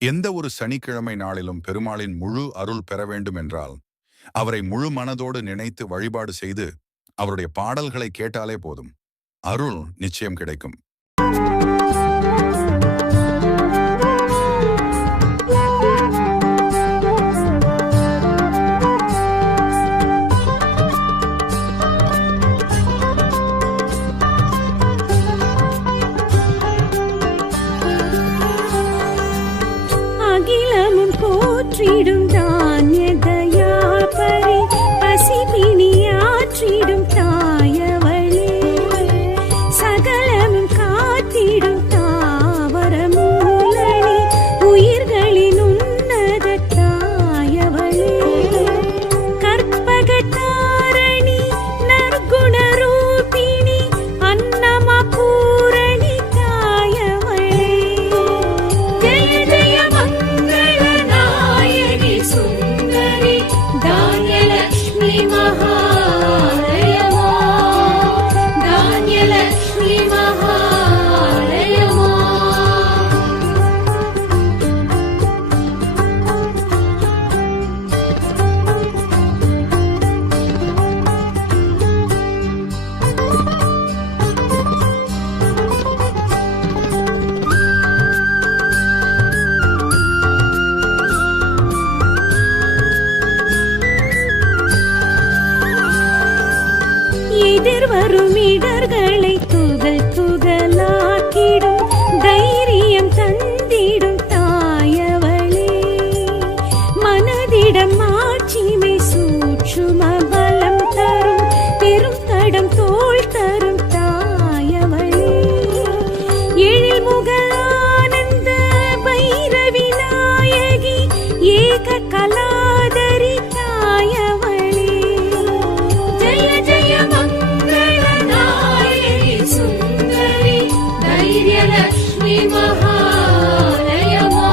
எந்த ஒரு சனிக்கிழமை நாளிலும் பெருமாளின் முழு அருள் பெற வேண்டும் என்றால் அவரை முழு மனதோடு நினைத்து வழிபாடு செய்து அவருடைய பாடல்களை கேட்டாலே போதும், அருள் நிச்சயம் கிடைக்கும். அகிலமும் போற்றிடும் தானிய தயாபரி பசிபிணியாற்றிடும் தாயவளே, சகலமும் காத்திடும் தாவர மூலனி உயிர்களின் உன்னத தாயவளே, கற்பகத்தாரணி நற்குண ரூபிணி அன்னமா பூரணி தாயவளே, ஜெய ஜெய மங்கள நாயகி சுந்தரி தான்யலக்ஷ்மி மகாலயமா, தான்யலக்ஷ்மி மகாலயமா. எதிர்வரும் இடர்களை துகள் துகளாக்கிடும் தைரியம் தந்திடும் தாயவளே, மனதிடம் மாட்சிமை சூட்சும பலம் தரும் பெரும் தடம் தோள் தரும் தாயவளே, எழில் முக ஆனந்த பைரவி நாயகி ஏக கலாதரி தாயவளே, ஜெய ஜெய மங்கள நாயகி சுந்தரி தைரியலக்ஷ்மி மகாலயமா,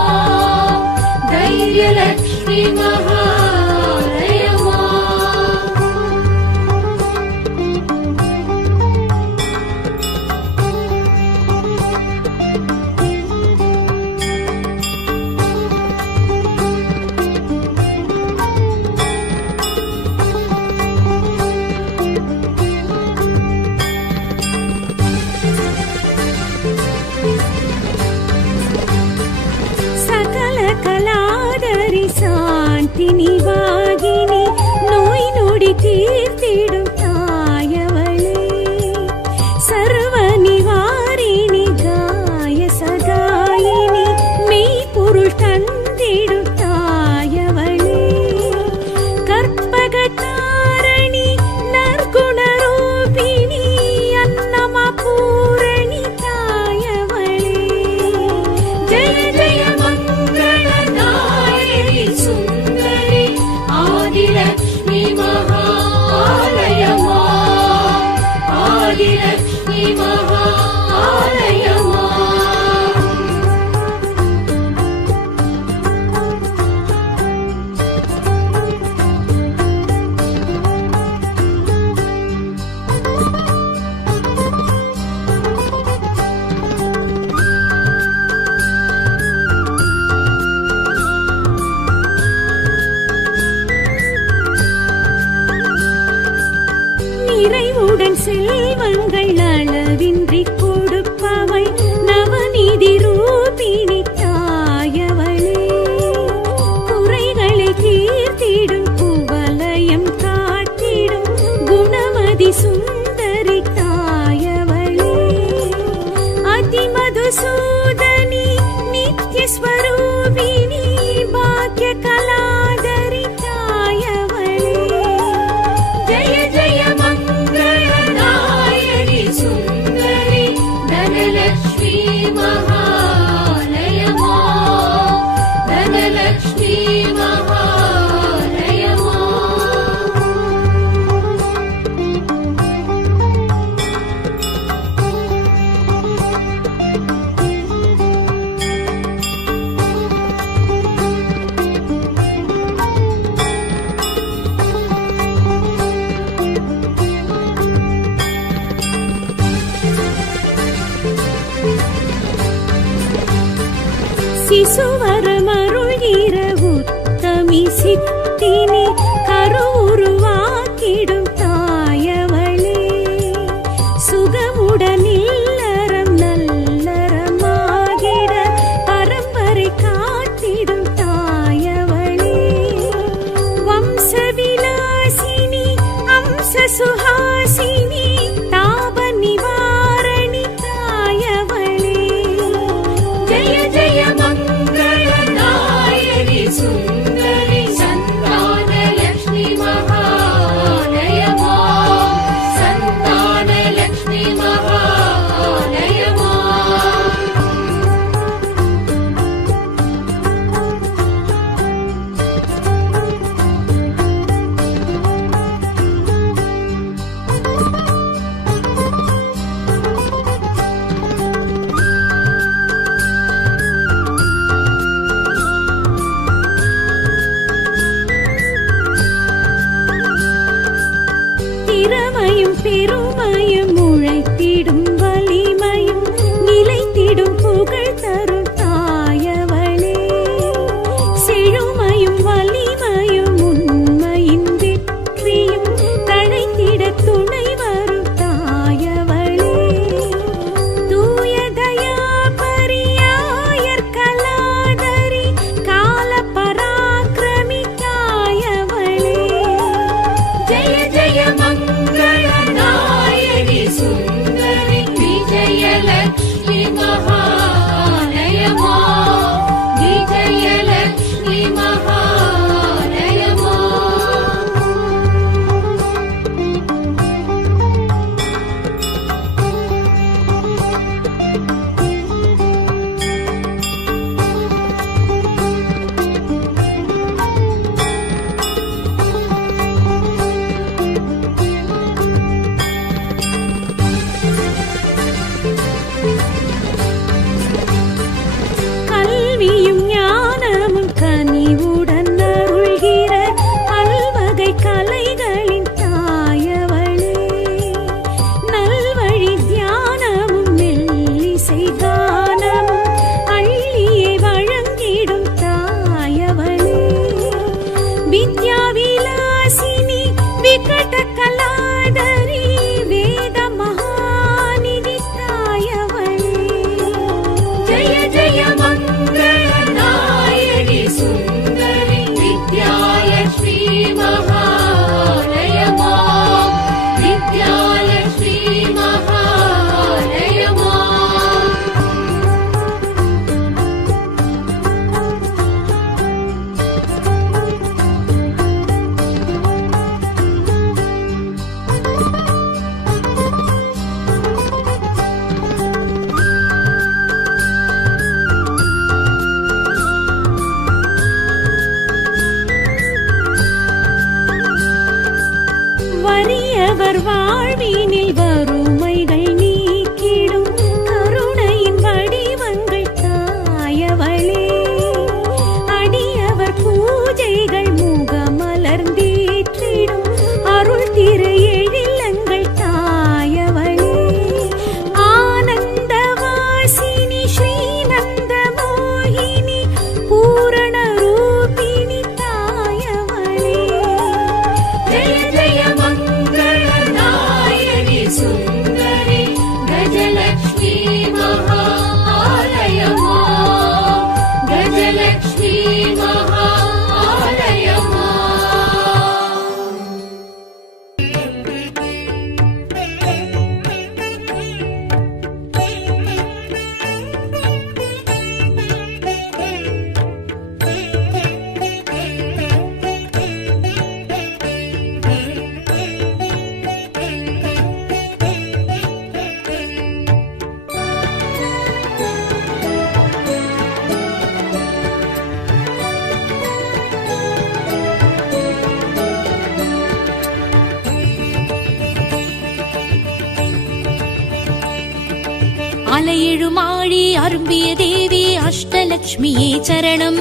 தைரியலக்ஷ்மி மகாலயமா. சகல கலாதரி சாந்தி நிவாகினி நோய் நொடி தீர்த்திடும் தாயவளே, சர்வ நிவாரிணி காய சகாயினி மெய்ப்பொருள் தந்திடும் தாயவளே, கற்பகத்தாரணி நற்குண ரூபிணி அன்னமா பூரணி தாயவளே, ஜெய ஜெய மங்கள நாயகி சுந்தரி ஆதிலக்ஷ்மி மகாலயமா, ஆதிலக்ஷ்மி மகாலயமா. நிறைவுடன் செல்வங்கள் அளவின்றி கொடுப்பவள் நவநீதி ரூபிணி தாயவளே, குறைகளை தீர்த்திடும் குவலயம் காட்டிடும் குணமதி சுந்தரி தாயவளே, அதிமதுசூதனி நித்ய ஸ்வரூபிணி பாக்ய கலாதரி தாயவளே, ஜெய ஜெய மங்கள நாயகி சுந்தரி தனலக்ஷ்மி மகாலயமா, தனலக்ஷ்மி மகாலயமா. காட்டினி கருவுருவாக்கிடும் தாயவளே சுகமுடன் இல்லறம் நல்லறமாகிட பரம்பரை காத்திடும் தாயவளே வம்சவிலாசினி அம்ச சுஹாசினி தாப நிவாரணி தாயவளே ஜய ஜய மங்கள நாயகி சுந்தரி சந்தான லக்ஷ்மி மகாலயமா சந்தான லக்ஷ்மி மகாலயமா திறமையும் பெருமையும் உழைத்திடும் வலிமையும் நிலைத்திடும் புகழ் தரும் தாயவளே செழுமையும் வலிமையும் உண்மையின் வெற்றியும் தழைத்திட துணை வரும் தாயவளே தூய தயா பரியாயர் கலாதரி கால பராக்கிரமி தாயவளே ஜய ஜய மங்கள நாயகி சுந்தரி விஜயலக்ஷ்மி மகாலயமா விஜயலக்ஷ்மி மகாலயமா கல்வியும் ஞானமும் கனிவுடன் அருள்கிற பல்வகை கலைகளின் தாயவளே நல்வழி தியானமும் மெல்லிசை கானமும் அள்ளியே வழங்கிடும் தாயவளே வித்யா விலாசினி விகட கலாதரி வேத மகாநிதி தாயவளே ஜய ஜய மங்கள நாயகி சுந்தரி வித்யாலக்ஷ்மி மகாலயமா வித்யாலக்ஷ்மி மகாலயமா வறியவர் வாழ்வினில் வறுமைகள் நீக்கிடும் கருணையின் வடிவங்கள் தாயவளே அடியவர் பூஜைகள் முகமலர்ந்தேற்றிடும் அருள் திரு எழிலங்கள் தாயவளே ஆனந்த வாசினி ஸ்ரீநந்த மோகினி பூரண ரூபிணி தாயவளே ஜய ஜய மங்கள நாயகி சுந்தரி கஜலக்ஷ்மி மகாலயமா கஜலக்ஷ்மி மகாலயமா அலையெழுமாழி அரும்பிய தேவி அஷ்டலக்ஷ்மியே சரணம்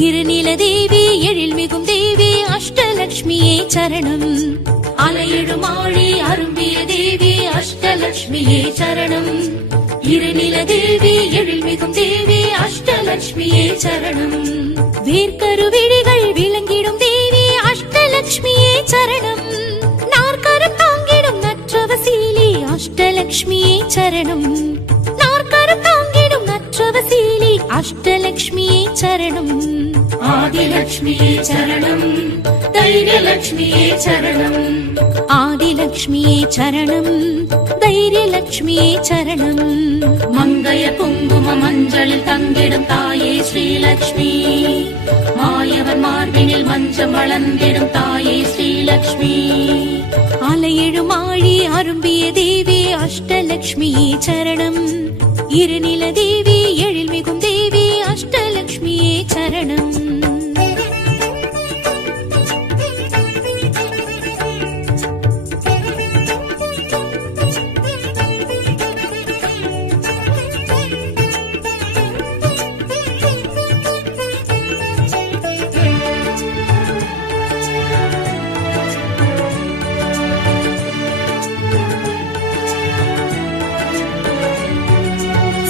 இருநில தேவி எழில்மிகும் தேவி அஷ்டலக்ஷ்மியே சரணம் அலையெழுமாழி அரும்பிய தேவி அஷ்டலக்ஷ்மியே சரணம் இருநில தேவி எழில்மிகும் தேவி அஷ்டலக்ஷ்மியே சரணம் வேர்க்கரு விழிகள் விளங்கிடும் தேவி அஷ்டலக்ஷ்மியே சரணம். நாற்கரம் தாங்கிடும் நற்றவசீலி அஷ்டலக்ஷ்மியே சரணம். ஆதிலக்ஷ்மியே சரணம், தைரியலக்ஷ்மியே சரணம். ஆதிலக்ஷ்மியே சரணம், தைரியலக்ஷ்மியே சரணம். மங்கைய குங்கும மஞ்சளில் தங்கிடும் தாயே ஸ்ரீலக்ஷ்மி, மாயவன் மார்பினில் மஞ்சம் வளர்ந்திடும் தாயே ஸ்ரீலக்ஷ்மி. அலையெழும் ஆழி அரும்பிய தேவி அஷ்டலக்ஷ்மியே சரணம். இருநில தேவி எழில் மிகும் தேவி அஷ்டலக்ஷ்மியே சரணம்.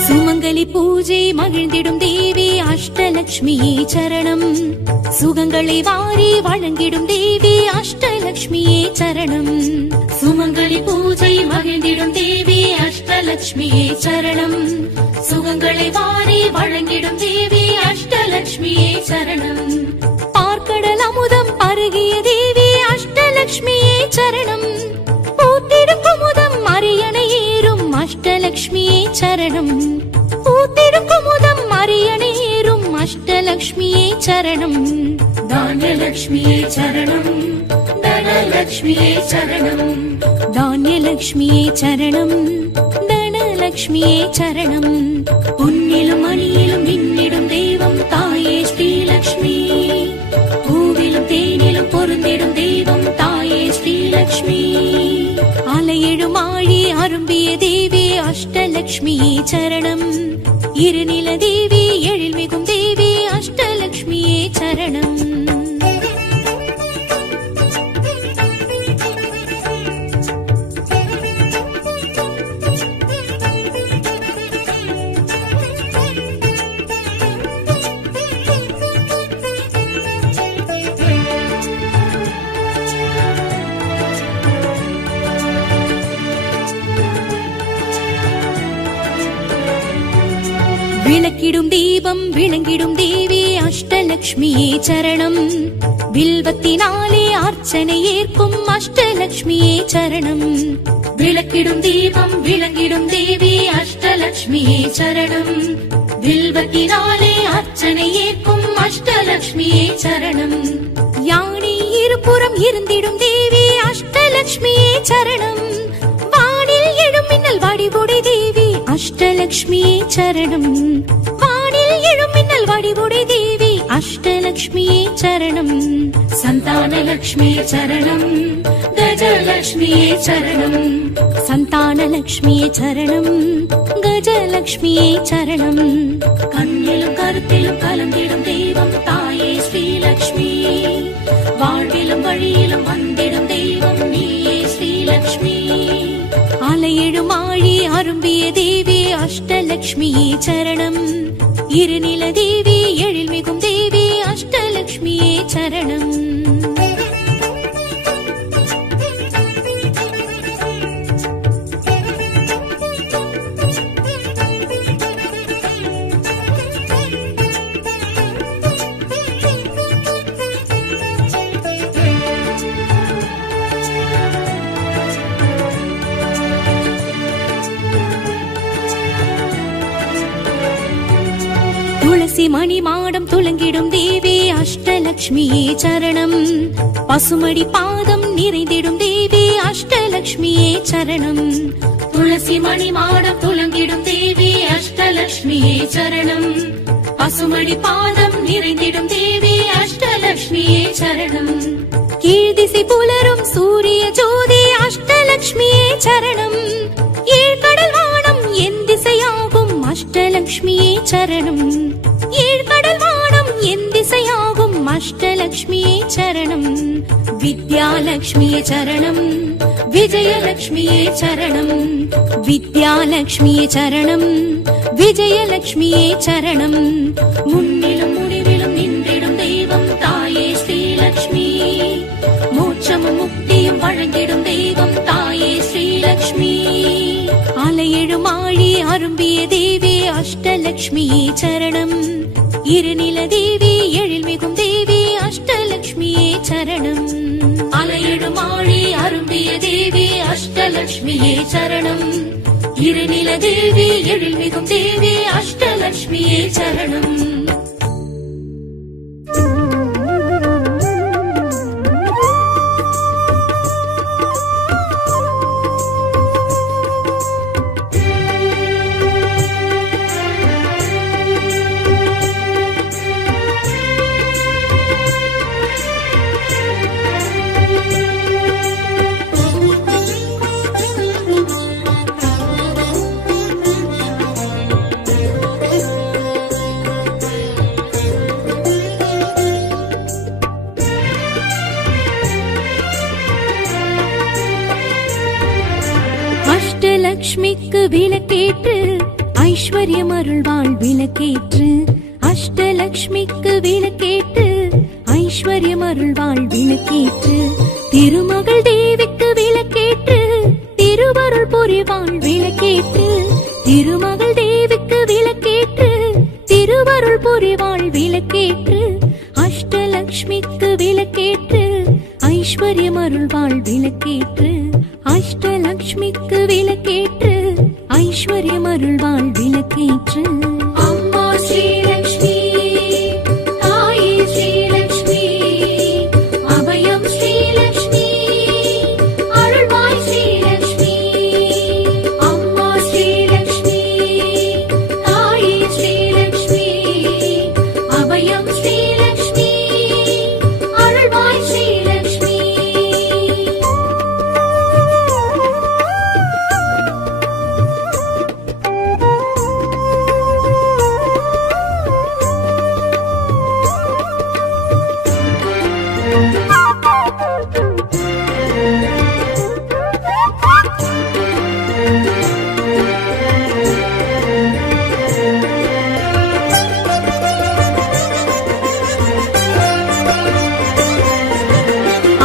சுமங்கலி பூஜை மகிழ்ந்திடும் தேவி அஷ்டலக்ஷ்மியே சரணம். சுகங்களை வாரி வழங்கிடும் தேவி அஷ்டலக்ஷ்மியே சரணம். சுமங்கலி பூஜை மகிழ்ந்திடும் தேவி அஷ்டலக்ஷ்மியே சரணம். சுகங்களை வாரி வழங்கிடும் தேவி அஷ்டலக்ஷ்மியே சரணம். பார்க்கடல் அமுதம் பருகிய தேவி அஷ்டலக்ஷ்மியே சரணம். பூத்திடும் குமுதம் அரியணை ஏறும் அஷ்டலக்ஷ்மியே சரணம். பூத்திடும் குமுதம் அரியணை ஏறும் அஷ்டலக்ஷ்மியே சரணம். தானியலக்ஷ்மியே சரணம், தனலக்ஷ்மியே சரணம். தானியலக்ஷ்மியே சரணம், தனலக்ஷ்மியே சரணம். பொன்னிலும் மணியிலும் மின்னிடும் தெய்வம் தாயே ஸ்ரீலக்ஷ்மி, பூவிலும் தேனிலும் பொருந்திடும் தெய்வம் தாயே ஸ்ரீலக்ஷ்மி. அலையெழும் ஆழி அரும்பிய தேவி அஷ்டலக்ஷ்மியே சரணம். இருநில தேவி எழில் மிகும் தேவி அஷ்டலக்ஷ்மியே சரணம். விளக்கிடும் தீபம் விளங்கிடும் தேவி அஷ்டலக்ஷ்மியே சரணம். வில்வத்தினாலே அர்ச்சனை ஏற்கும் அஷ்டலக்ஷ்மியே சரணம். விளக்கிடும் தீபம் விளங்கிடும் தேவி அஷ்டலக்ஷ்மியே சரணம். வில்வத்தினாலே அர்ச்சனை ஏற்கும் அஷ்டலக்ஷ்மியே சரணம். யானை இருபுறம் இருந்திடும் தேவி அஷ்டலக்ஷ்மியே சரணம். வானில் எழும் மின்னல் வடிவுடை தேவி அஷ்டலக்ஷ்மியே சரணம். வானில் எழும் மின்னல் வடிவுடை தேவி அஷ்டலக்ஷ்மியே சரணம். சந்தானலக்ஷ்மியே சரணம், கஜலக்ஷ்மியே சரணம். சந்தானலக்ஷ்மியே சரணம், கஜலக்ஷ்மியே சரணம். கண்ணிலும் கருத்திலும் கலந்திடும் தெய்வம் தாயே ஸ்ரீலக்ஷ்மி, வாழ்விலும் வழியிலும் வந்திடும் தெய்வம் நீயே ஸ்ரீலக்ஷ்மி. அலையெழும் ஆழி அரும்பிய தேவி அஷ்டலக்ஷ்மியே சரணம். இருநில தேவி எழில் மிகும் தேவி அஷ்டலக்ஷ்மியே சரணம். துளசி மணி மாடம் துலங்கிடும் தேவி அஷ்டலக்ஷ்மியே சரணம். பசுமடி பாதம் நிறைந்திடும் தேவி அஷ்டலக்ஷ்மியே சரணம். துளசி மணி மாடம் துலங்கிடும் தேவி அஷ்டலக்ஷ்மியே சரணம். பசுமடி பாதம் நிறைந்திடும் தேவி அஷ்டலக்ஷ்மியே சரணம். கீழ்திசை புலரும் சூரிய ஜோதி அஷ்டலக்ஷ்மியே சரணம். ஏழ்கடல் வானம் என் திசையாகும் அஷ்டலக்ஷ்மியே சரணம். ஏழ்கடல் வானம் என் திசையாகும் அஷ்டலக்ஷ்மியே சரணம். வித்யாலக்ஷ்மியே சரணம், விஜயலக்ஷ்மியே சரணம். வித்யாலக்ஷ்மியே சரணம், விஜயலக்ஷ்மியே சரணம். முன்னிலும் முடிவிலும் நின்றிடும் தெய்வம் தாயே ஸ்ரீலக்ஷ்மி, மோட்சமும் முக்தியும் வழங்கிடும் தெய்வம் தாயே ஸ்ரீலக்ஷ்மி. அரும்பிய தேவி அஷ்டலக்ஷ்மியே சரணம். இருநில தேவி எழில்மிகும் தேவி அஷ்டலக்ஷ்மியே சரணம். அலையிடும் ஆழி அரும்பிய தேவி அஷ்டலக்ஷ்மியே சரணம். இருநில தேவி எழில்மிகும் தேவி அஷ்டலக்ஷ்மியே சரணம். அஷ்டலக்ஷ்மிக்கு விளக்கேற்று ஐஸ்வர்யம் அருள்வாள் விளக்கேற்று. அஷ்டலக்ஷ்மிக்கு விளக்கேற்று ஐஸ்வர்யம் அருள்வாள் விளக்கேற்று. திருமகள் தேவிக்கு விளக்கேற்று திருவருள் புரிவாள் விளக்கேற்று. திருமகள் தேவிக்கு விளக்கேற்று திருவருள் புரிவாள் விளக்கேற்று. அஷ்டலக்ஷ்மிக்கு விளக்கேற்று ஐஸ்வர்யம் அருள்வாள் விளக்கேற்று. அஷ்டலக்ஷ்மிக்கு விளக்கேற்று ஐஸ்வர்யம் அருள்வாள் விளக்கேற்று. அம்மா ஸ்ரீலக்ஷ்மி, தாயே ஸ்ரீலக்ஷ்மி, அபயம் ஸ்ரீலக்ஷ்மி, அருள்வாய் ஸ்ரீலக்ஷ்மி. அம்மா ஸ்ரீலக்ஷ்மி, தாயே ஸ்ரீலக்ஷ்மி, அபயம் ஸ்ரீலக்ஷ்மி, அருள்வாய் ஸ்ரீலக்ஷ்மி.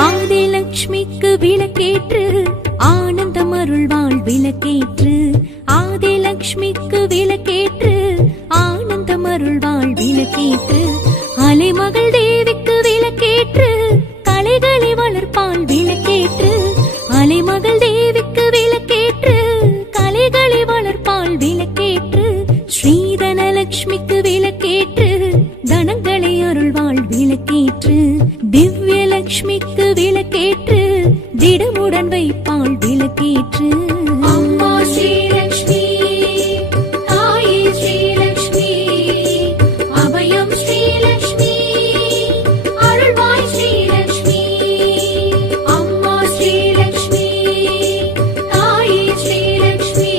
ஆதிலக்ஷ்மிக்கு விளக்கேற்று ஆனந்தம் அருள்வாள் விளக்கேற்று. ஆதிலக்ஷ்மிக்கு விளக்கேற்று ஆனந்தம் அருள்வாள் விளக்கேற்று. அலைமகள் தேவிக்கு விளக்கேற்று கலைகளை வளர்ப்பாள் விளக்கேற்று. அலைமகள் தேவிக்கு விளக்கேற்று கலைகளை வளர்ப்பாள் விளக்கேற்று. ஸ்ரீதனலக்ஷ்மிக்கு விளக்கேற்று தனங்களை அருள்வாள் விளக்கேற்று. திவ்யலக்ஷ்மிக்கு விளக்கேற்று திடமுடன் வைப்பாள் விளக்கேற்று. அம்மா ஸ்ரீலக்ஷ்மி, தாயே ஸ்ரீலக்ஷ்மி, அபயம் ஸ்ரீலக்ஷ்மி, அருள்வாய் ஸ்ரீலக்ஷ்மி. அம்மா ஸ்ரீலக்ஷ்மி, தாயே ஸ்ரீலக்ஷ்மி,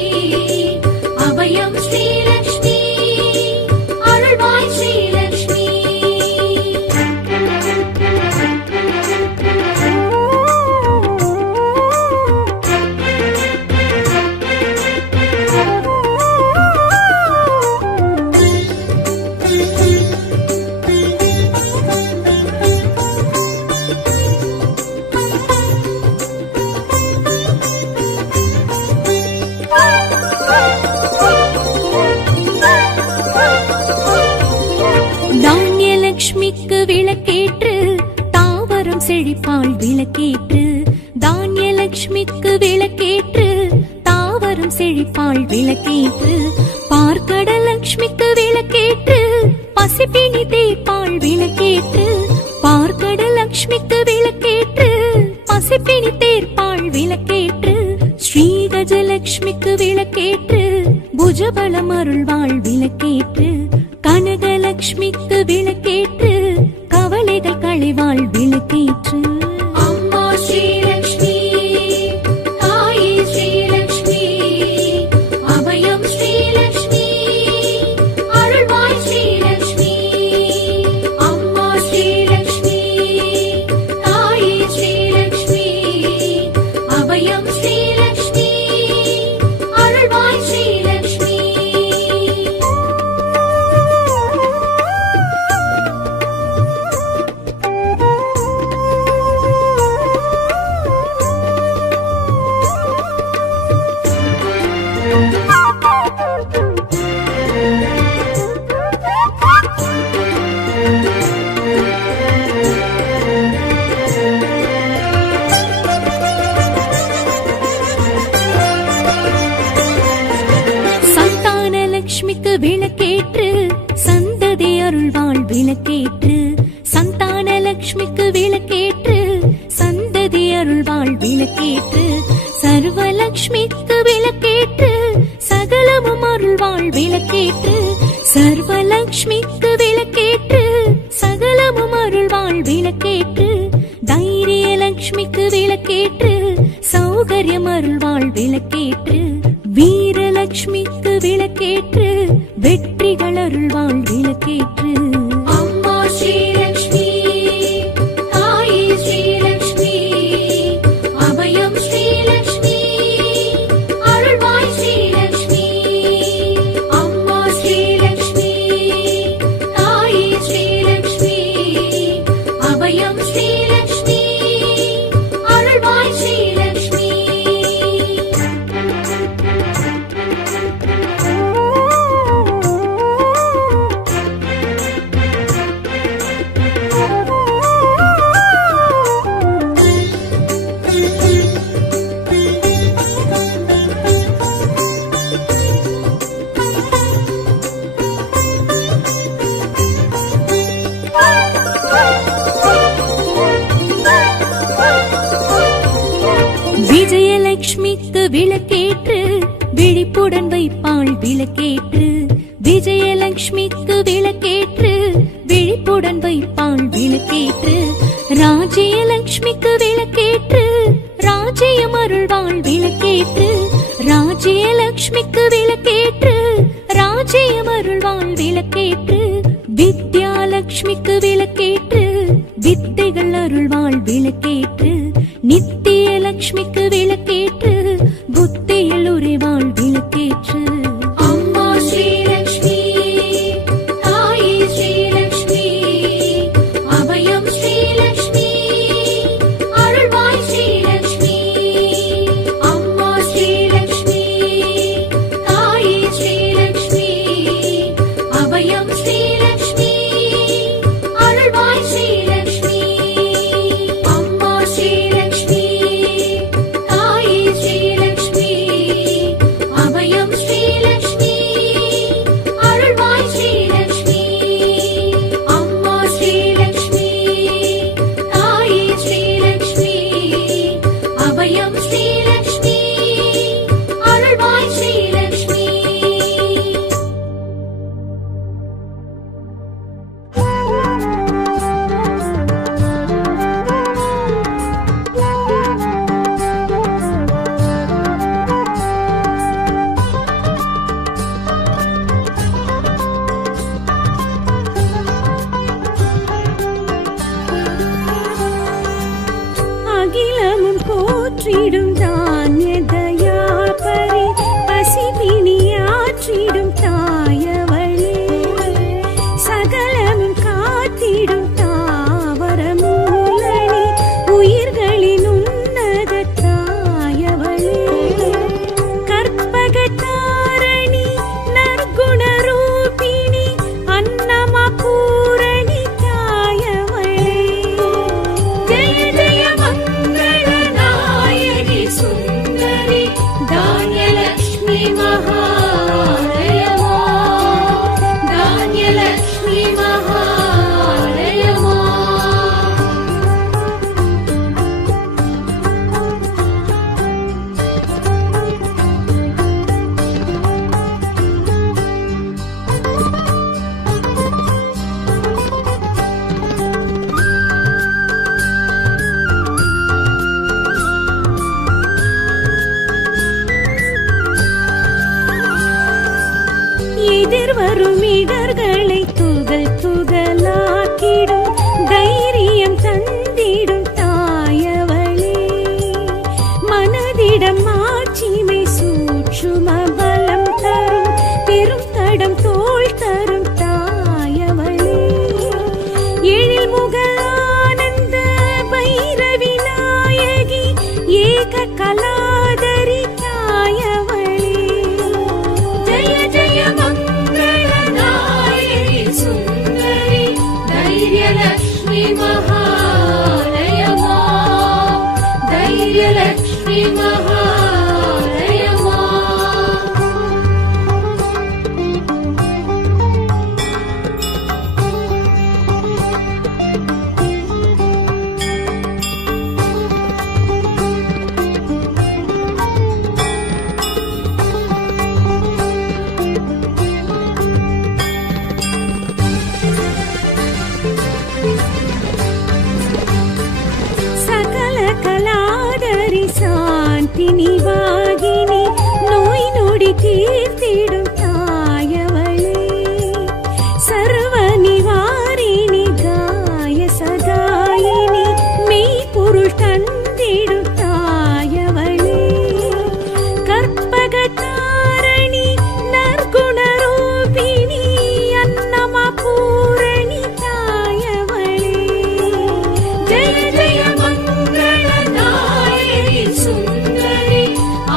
அபயம் ஸ்ரீலக்ஷ்மி, அருள்வாய் ஸ்ரீலக்ஷ்மி. தானியலக்ஷ்மிக்கு விளக்கேற்று தாவரம் செழிப்பாள் விளக்கேற்று. தானியலக்ஷ்மிக்கு விளக்கேற்று தாவரம் செழிப்பாள் விளக்கேற்று. பார்க்கடலக்ஷ்மிக்கு விளக்கேற்று பசிப்பினி தீர்ப்பாள் விளக்கேற்று. பார்க்கடலக்ஷ்மிக்கு விளக்கேற்று பசிப்பினி தீர்ப்பாள் விளக்கேற்று. ஸ்ரீகஜலக்ஷ்மிக்கு விளக்கேற்று புஜபலம் அருள்வாள் விளக்கேற்று. கனகலக்ஷ்மிக்கு விளக்கேற்று கவலைகள் களைவாள் விளக்கேற்று. அம்மா ஸ்ரீலக்ஷ்மி, தாயே ஸ்ரீலக்ஷ்மி, அபயம் ஸ்ரீலக்ஷ்மி, அருள்வாய் ஸ்ரீலக்ஷ்மி. அம்மா ஸ்ரீலக்ஷ்மி, தாயே ஸ்ரீலக்ஷ்மி, அபயம் ஸ்ரீலக்ஷ்மி, அருள்வாய் ஸ்ரீலக்ஷ்மி. விளக்கேற்று சந்தான லக்ஷ்மிக்கு விளக்கேற்று சந்ததி அருள்வாள் விளக்கேற்று சர்வலக்ஷ்மிக்கு விளக்கேற்று சகலமும் அருள்வாள் விளக்கேற்று சர்வலக்ஷ்மிக்கு விளக்கேற்று சகலமும் அருள்வாள் விளக்கேற்று தைரிய லக்ஷ்மிக்கு விளக்கேற்று சௌகரியம் அருள்வாள் விளக்கேற்று வீரலக்ஷ்மிக்கு விளக்கேற்று வெற்றிகள் அருள்வாள் விளக்கேற்று அம்மா ஸ்ரீலக்ஷ்மி தாயே ஸ்ரீலக்ஷ்மி அபயம் ஸ்ரீலக்ஷ்மி அருள்வாய் ஸ்ரீலக்ஷ்மி அம்மா ஸ்ரீலக்ஷ்மி தாயே ஸ்ரீலக்ஷ்மி அபயம் ஸ்ரீலக்ஷ்மி அருள்வாய் ஸ்ரீலக்ஷ்மி விஜயலட்சுமிக்கு விளக்கேற்று விழிப்புடன் வைப்பாள் விளக்கேற்று விஜயலட்சுமிக்கு விளக்கேற்று விழிப்புடன் வைப்பாள் விளக்கேற்று ராஜ்யலட்சுமிக்கு விளக்கேற்று ராஜ்யம் அருள்வாள் விளக்கேற்று ராஜ்யலட்சுமிக்கு விளக்கேற்று ராஜ்யம் அருள்வாள் விளக்கேற்று வித்யாலட்சுமிக்கு விளக்கேற்று வித்தைகள் அருள்வாள் விளக்கேற்று நித்திய லட்சுமிக்கு விளக்கேற்று புத்தியில் உறைவாள் விளக்கேற்று அம்மா ஸ்ரீலக்ஷ்மி தாயே ஸ்ரீலக்ஷ்மி அபயம் ஸ்ரீலக்ஷ்மி அருள்வாய் ஸ்ரீலக்ஷ்மி அம்மா ஸ்ரீலக்ஷ்மி தாயே ஸ்ரீலக்ஷ்மி அபயம் ஸ்ரீலக்ஷ்மி அருள்வாய் ஸ்ரீலக்ஷ்மி அம்மா ஸ்ரீலக்ஷ்மி தாயே ஸ்ரீலக்ஷ்மி அபயம் ஸ்ரீலக்ஷ்மி அருள்வாய் ஸ்ரீலக்ஷ்மி அம்மா ஸ்ரீலக்ஷ்மி தாயே ஸ்ரீலக்ஷ்மி அபயம் ஸ்ரீலக்ஷ்மி அருள்வாய் ஸ்ரீலக்ஷ்மி அகிலமும் போற்றிடும் தானிய தயாபரி பசிபிணியாற்றிடும் தாயவளே சகலமும் காத்திடும் தாவர மூலனி உயிர்களின் உன்னத தாயவளே கற்பகதாரணி நற்குண ரூபிணி அன்னமா பூரணி தாயவளே ஜெய ஜெய மங்கள நாயகி சுந்தரி தான்யலக்ஷ்மி மகாலயமா தான்யலக்ஷ்மி மகாலயமா எதிர்வரும் இடர்களை துகள் துகளாக்கிடும் தைரியம் தந்திடும் தாயவளே மனதிடம் ஆட்சிமை சூட்சும பலம் தரும் பெரும் தடம் தோள் தரும் தாயவளே எழில் முக ஆனந்த பைரவி நாயகி ஏக கலாதரி தாயவளே ஜெய ஜெய மங்கள நாயகி சுந்தரி தைரியலக்ஷ்மி மகாலயமா தைரியலக்ஷ்மி மகாலயமா சாந்தினி வாகினி நோய் நொடி தீர்த்திடும் தாயவளே சர்வ நிவாரிணி காய சகாயினி மெய்ப்பொருள் தந்திடும் தாயவளே கற்பகதாரணி நற்குணரூபிணி அன்னமா பூரணி தாயவளே ஜெய ஜெய மங்களநாயகி சுந்தரி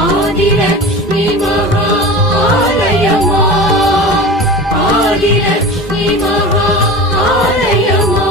ஆதிலக்ஷ்மி மகாலயமா ஆதிலக்ஷ்மி மகாலயமா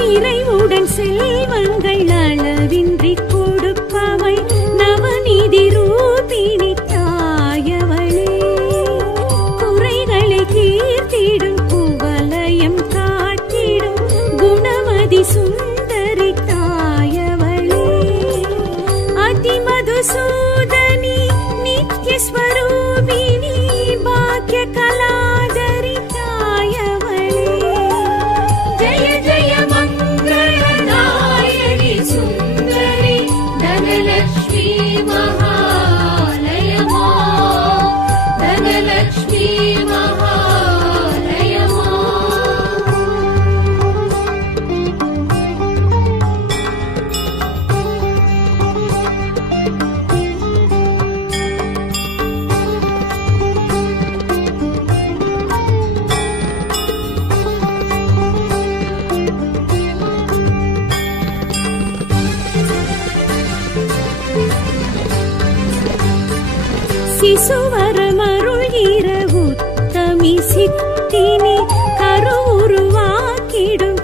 நிறைவுடன் செல்வங்கள் அளவின்றி கொடுப்பவள் நவநீதி ரூபிணி தாயவளே குறைகளை தீர்த்திடும் குவலயம் காட்டிடும் குணமதி சுந்தரி தாயவளே அதிமதுசூதனி நித்யஸ்வரூபிணி பாக்ய கலாதரி தாயவளே ஜெய ஜெய மங்களநாயகி சுந்தரி தனலக்ஷ்மி மகாலயமா தனலக்ஷ்மி மகாலயமா சிசுவரமருள்கிற உத்தமி சித்தினி கருவுருவாக்கிடும்